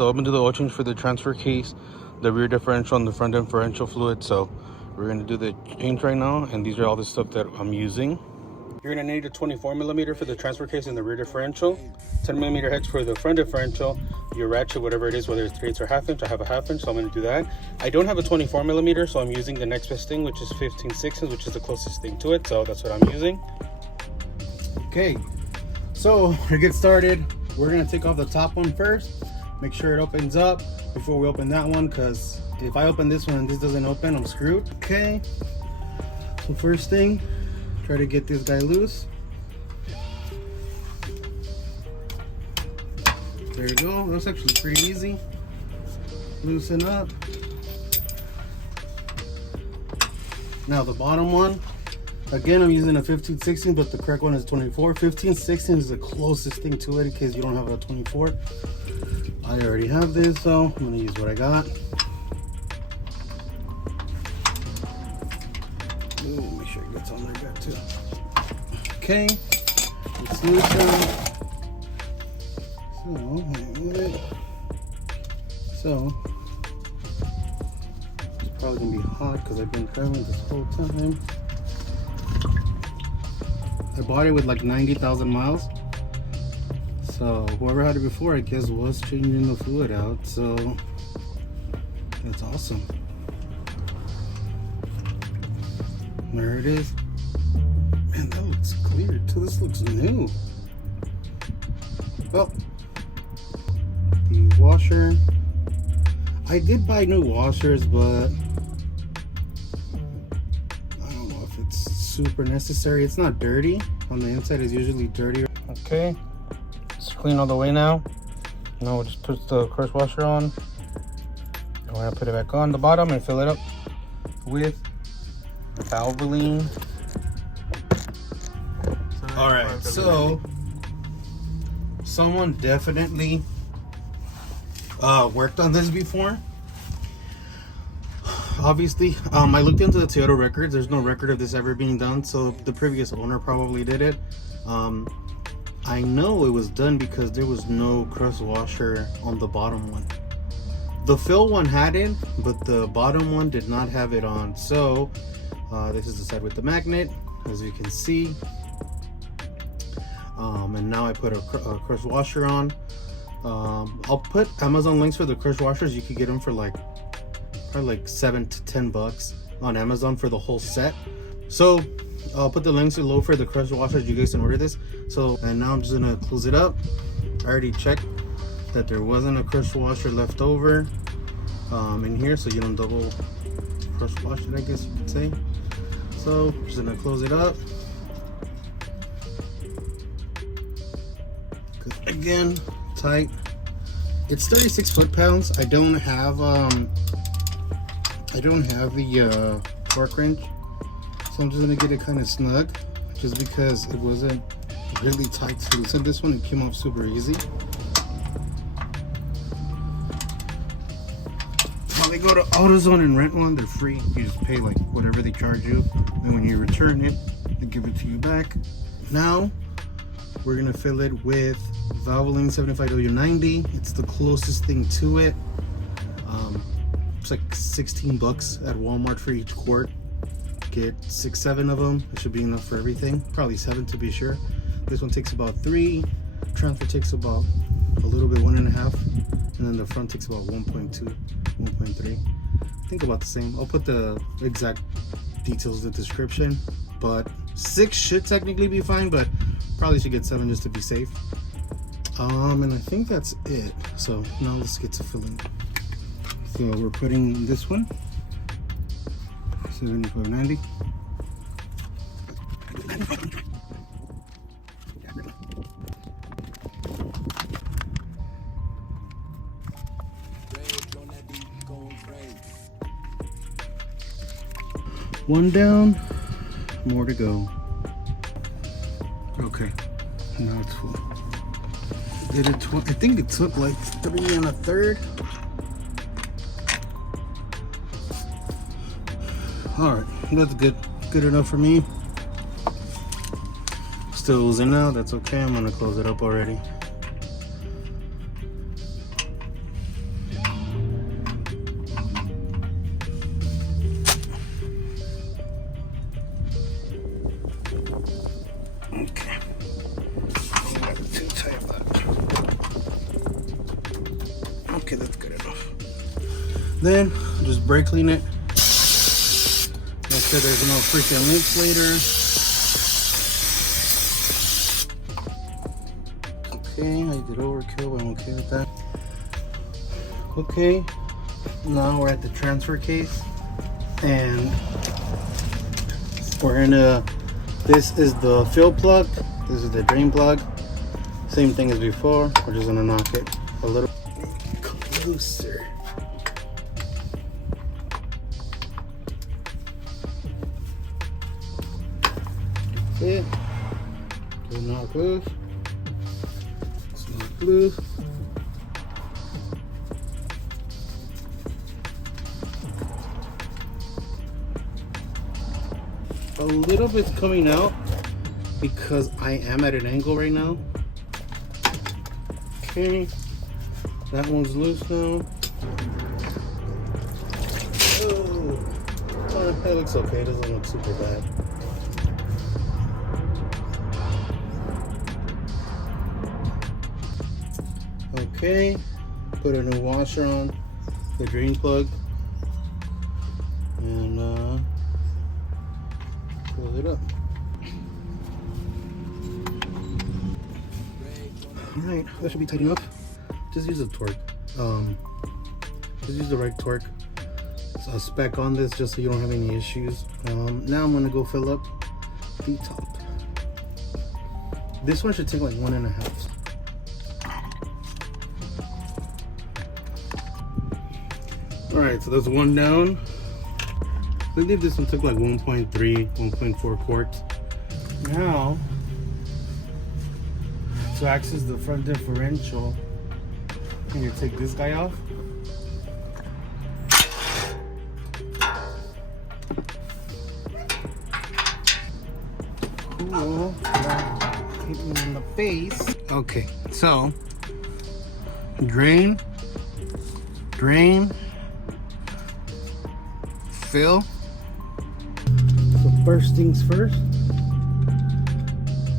I'm gonna do the oil change for the transfer case, the rear differential, and the front differential fluid. So we're gonna do the change right now, and these are all the stuff that I'm using. You're gonna need a 24mm for the transfer case and the rear differential, 10mm hex for the front differential, your ratchet, whatever it is, whether it's 3/8 or 1/2 inch. I have a 1/2 inch, so I'm gonna do that. I don't have a 24mm, so I'm using the next best thing, which is 15/16, which is the closest thing to it. So that's what I'm using. Okay, so to get started, we're gonna take off the top one first. Make sure it opens up before we open that one, because if I open this one and this doesn't open, I'm screwed. Okay, so first thing, try to get this guy loose. There you go. That's actually pretty easy. Loosen up. Now the bottom one, again, I'm using a 15/16, but the correct one is 24. 15/16 is the closest thing to it in case you don't have a 24. I already have this, so I'm gonna use what I got. Ooh, make sure it gets on there good too. Okay, it's loosen. So it's probably gonna be hot because I've been traveling this whole time. I bought it with like 90,000 miles. So whoever had it before, I guess, was changing the fluid out. So that's awesome. There it is. Man, that looks clear too. This looks new. Well, the washer. I did buy new washers, but I don't know if it's super necessary. It's not dirty. On the inside is usually dirty. Okay, it's clean all the way now. Now we'll just put the crush washer on. And we're gonna put it back on the bottom and fill it up with Valvoline. All right, so someone definitely worked on this before. Obviously, I looked into the Toyota records. There's no record of this ever being done, so the previous owner probably did it. I know it was done because there was no crush washer on the bottom one. The fill one had it, but the bottom one did not have it on. So this is the side with the magnet, as you can see. And now I put a crush washer on. I'll put Amazon links for the crush washers. You could get them for probably like $7 to $10 on Amazon for the whole set. So I'll put the links below for the crush washers. You guys can order this. So, and now I'm just gonna close it up. I already checked that there wasn't a crush washer left over in here, so you don't double crush wash it, I guess you could say. So I'm just gonna close it up. Again, tight. It's 36 foot-pounds. I don't have the torque wrench, so I'm just gonna get it kind of snug, just because it wasn't really tight to loosen this one. It came off super easy. When they go to AutoZone and rent one, they're free. You just pay like whatever they charge you, and when you return it, they give it to you back. Now we're gonna fill it with Valvoline 75W90. It's the closest thing to it. It's like $16 at Walmart for each quart. Get 6-7 of them. It should be enough for everything. Probably 7 to be sure. This one takes about 3. Transfer takes about a little bit 1.5, and then the front takes about 1.2, 1.3. I think about the same. I'll put the exact details in the description. But 6 should technically be fine, but probably should get 7 just to be safe. And I think that's it. So now let's get to filling. So we're putting this one, 7590. One down, more to go. Okay, now it's full. Did it? I think it took like 3 1/3. All right, that's good. Good enough for me. Still oozing now. That's okay. I'm gonna close it up already. Okay, that's good enough. Then just brake clean it. Make sure there's no freaking leaks later. Okay, I did overkill, but I'm okay with that. Okay, now we're at the transfer case, and we're gonna, this is the fill plug, this is the drain plug. Same thing as before, we're just gonna knock it a little closer. That's it. Do not loose. It's not loose. A little bit's coming out because I am at an angle right now. Okay, that one's loose now. Oh, that looks okay. It doesn't look super bad. Okay, put a new washer on the drain plug and pull it up. Alright, that should be tight enough. Just use the torque. Just use the right torque. So spec on this just so you don't have any issues. Now I'm gonna go fill up the top. This one should take like 1.5. Alright, so there's one down. I believe this one took like 1.3, 1.4 quarts. Now, to access the front differential, I'm gonna take this guy off. Cool. Hit me in the face. Okay, so drain, fill. So first things first,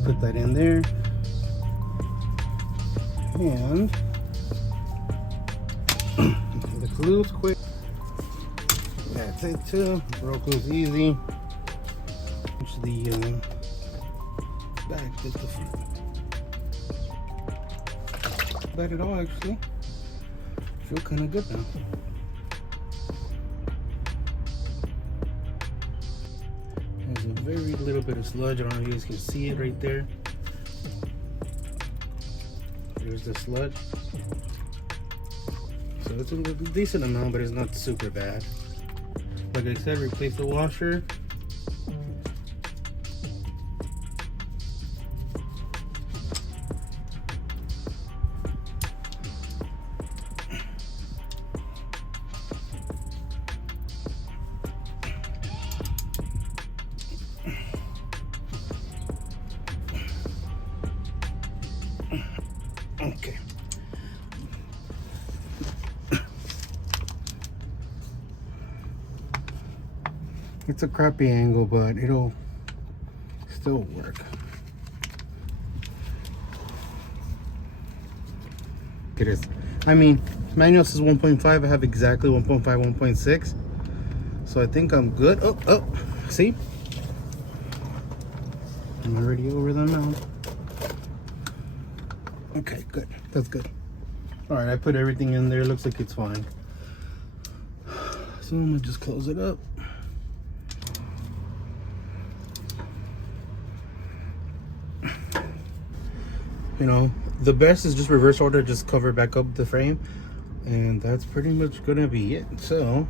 put that in there, and the glue's quick. That's it too. Broke loose easy. Push the back to the front. Bad at all, actually. Feel kind of good now. There's a very little bit of sludge. I don't know if you guys can see it right there. There's the sludge. So it's a decent amount, but it's not super bad. Like I said, replace the washer. Okay. It's a crappy angle, but it'll still work. It is. I mean, manual says 1.5. I have exactly 1.5, 1.6. So I think I'm good. Oh, see? I'm already over the amount. Okay, good. That's good. All right, I put everything in there. Looks like it's fine. So I'm gonna just close it up. You know, the best is just reverse order, just cover back up the frame, and that's pretty much gonna be it. So